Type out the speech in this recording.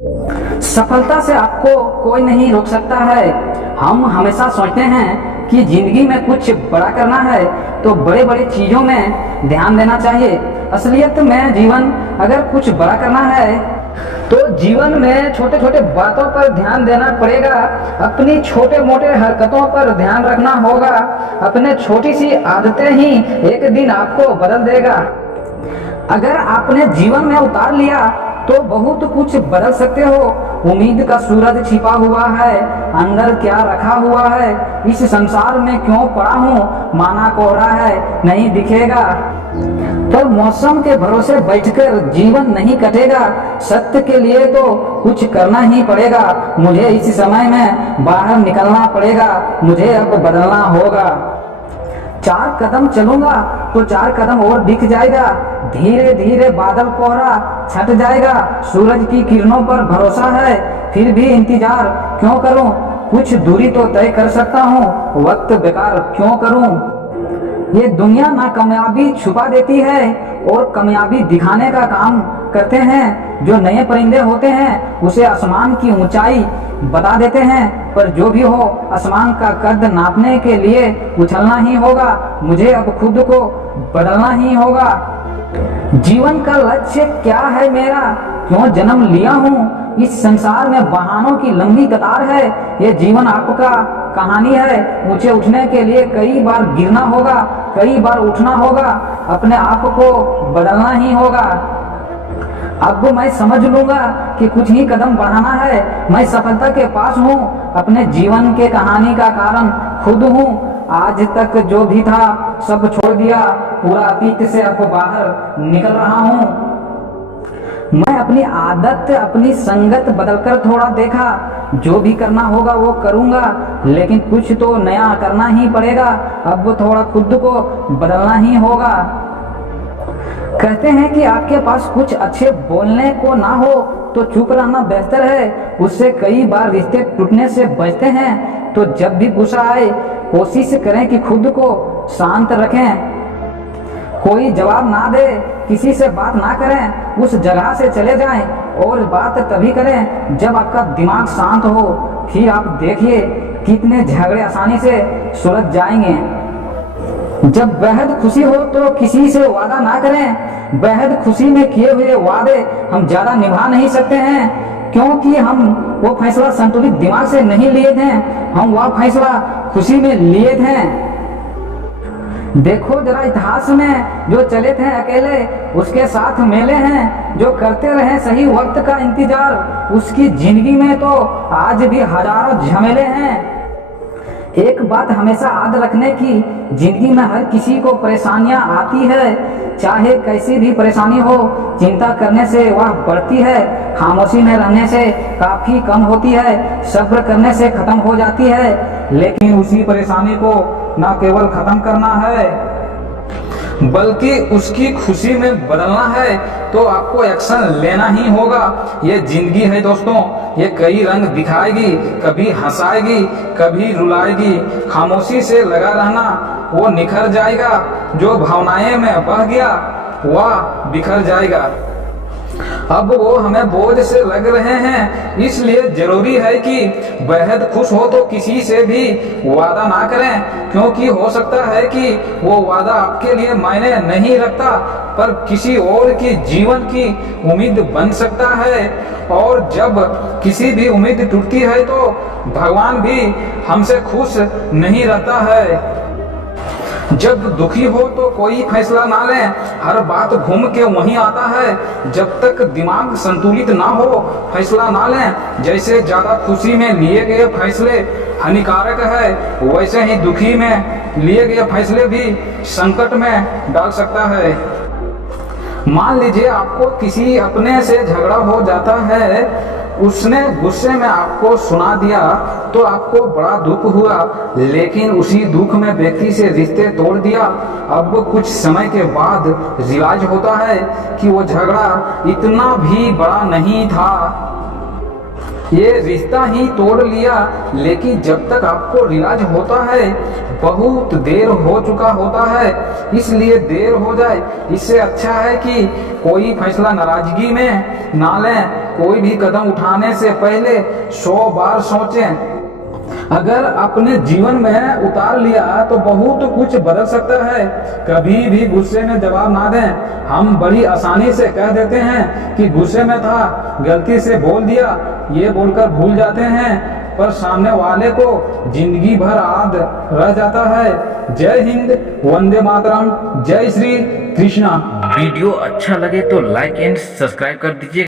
सफलता से आपको कोई नहीं रोक सकता है। हम हमेशा सोचते हैं कि जिंदगी में कुछ बड़ा करना है तो बड़े बड़े चीजों में ध्यान देना चाहिए। असलियत में जीवन अगर कुछ बड़ा करना है तो जीवन में छोटे छोटे बातों पर ध्यान देना पड़ेगा। अपनी छोटे मोटे हरकतों पर ध्यान रखना होगा। अपने छोटी सी आदतें ही एक दिन आपको बदल देगा। अगर आपने जीवन में उतार लिया तो बहुत कुछ बदल सकते हो। उम्मीद का सूरज छिपा हुआ है, अंदर क्या रखा हुआ है, इस संसार में क्यों पड़ा हूँ, माना कोहरा है नहीं दिखेगा। पर मौसम के भरोसे बैठकर जीवन नहीं कटेगा। सत्य के लिए तो कुछ करना ही पड़ेगा। मुझे इस समय में बाहर निकलना पड़ेगा। मुझे अब बदलना होगा। 4 कदम चलूंगा तो 4 कदम और दिख जाएगा। धीरे धीरे बादल कोहरा छट जाएगा। सूरज की किरणों पर भरोसा है, फिर भी इंतजार क्यों करूं? कुछ दूरी तो तय कर सकता हूं, वक्त बेकार क्यों करूं? ये दुनिया नाकामयाबी छुपा देती है और कामयाबी दिखाने का काम करते हैं। जो नए परिंदे होते हैं उसे आसमान की ऊंचाई बता देते हैं, पर जो भी हो आसमान का कद नापने के लिए उछलना ही होगा। मुझे अब खुद को बदलना ही होगा। जीवन का लक्ष्य क्या है मेरा? क्यों जन्म लिया हूँ? इस संसार में बहानों की लंबी कतार है। ये जीवन आपका कहानी है। ऊंचे उठने के लिए कई बार गिरना होगा, कई बार उठना होगा। अपने आप को बदलना ही होगा। अब मैं समझ लूंगा कि कुछ ही कदम बढ़ाना है। मैं सफलता के पास हूँ। अपने जीवन के कहानी का कारण खुद हूँ। आज तक जो भी था सब छोड़ दिया। पूरा अतीत से अब बाहर निकल रहा हूँ। मैं अपनी आदत, अपनी संगत बदलकर थोड़ा देखा। जो भी करना होगा वो करूंगा, लेकिन कुछ तो नया करना ही पड़ेगा। अब थोड़ा खुद को बदलना ही होगा। कहते हैं कि आपके पास कुछ अच्छे बोलने को ना हो तो चुप रहना बेहतर है। उससे कई बार रिश्ते टूटने से बचते हैं। तो जब भी गुस्सा आए कोशिश करें कि खुद को शांत रखें। कोई जवाब ना दे, किसी से बात ना करें, उस जगह से चले जाएं और बात तभी करें जब आपका दिमाग शांत हो। फिर आप देखिए कितने झगड़े आसानी से सुलझ जाएंगे। जब बेहद खुशी हो तो किसी से वादा ना करें। बेहद खुशी में किए हुए वादे हम ज्यादा निभा नहीं सकते हैं, क्योंकि हम वो फैसला संतुलित दिमाग से नहीं लिए थे। हम वह फैसला खुशी में लिए थे। देखो जरा इतिहास में जो चले थे अकेले उसके साथ मेले हैं। जो करते रहे सही वक्त का इंतजार उसकी जिंदगी में तो आज भी हजारों झमेले हैं। एक बात हमेशा याद रखने की, जिंदगी में हर किसी को परेशानियां आती है। चाहे कैसी भी परेशानी हो, चिंता करने से वह बढ़ती है, खामोशी में रहने से काफी कम होती है, सब्र करने से खत्म हो जाती है। लेकिन उसी परेशानी को ना केवल खत्म करना है बल्कि उसकी खुशी में बदलना है। तो आपको एक्शन लेना ही होगा। ये जिंदगी है दोस्तों, ये कई रंग दिखाएगी, कभी हंसाएगी, कभी रुलाएगी। खामोशी से लगा रहना वो निखर जाएगा। जो भावनाएं में बह गया वह बिखर जाएगा। अब वो हमें बोझ से लग रहे हैं, इसलिए जरूरी है कि बेहद खुश हो तो किसी से भी वादा ना करें, क्योंकि हो सकता है कि वो वादा आपके लिए मायने नहीं रखता, पर किसी और की जीवन की उम्मीद बन सकता है। और जब किसी भी उम्मीद टूटती है तो भगवान भी हमसे खुश नहीं रहता है। जब दुखी हो तो कोई फैसला ना लें, हर बात घूम के वहीं आता है। जब तक दिमाग संतुलित ना हो फैसला ना लें। जैसे ज्यादा खुशी में लिए गए फैसले हानिकारक है, वैसे ही दुखी में लिए गए फैसले भी संकट में डाल सकता है। मान लीजिए आपको किसी अपने से झगड़ा हो जाता है, उसने गुस्से में आपको सुना दिया तो आपको बड़ा दुख हुआ, लेकिन उसी दुख में व्यक्ति से रिश्ते तोड़ दिया। अब कुछ समय के बाद रियलाइज होता है कि वो झगड़ा इतना भी बड़ा नहीं था। ये रिश्ता ही तोड़ लिया, लेकिन जब तक आपको रिलाइज होता है बहुत देर हो चुका होता है, इसलिए देर हो जाए इससे अच्छा है कि कोई फैसला नाराजगी में ना लें। कोई भी कदम उठाने से पहले 100 बार सोचें। अगर अपने जीवन में उतार लिया तो बहुत कुछ बदल सकता है। कभी भी गुस्से में जवाब ना दें। हम बड़ी आसानी से कह देते हैं कि गुस्से में था, गलती से बोल दिया, ये बोलकर भूल जाते हैं, पर सामने वाले को जिंदगी भर याद रह जाता है। जय हिंद, वंदे मातरम, जय श्री कृष्णा। वीडियो अच्छा लगे तो लाइक एंड सब्सक्राइब कर दीजिए।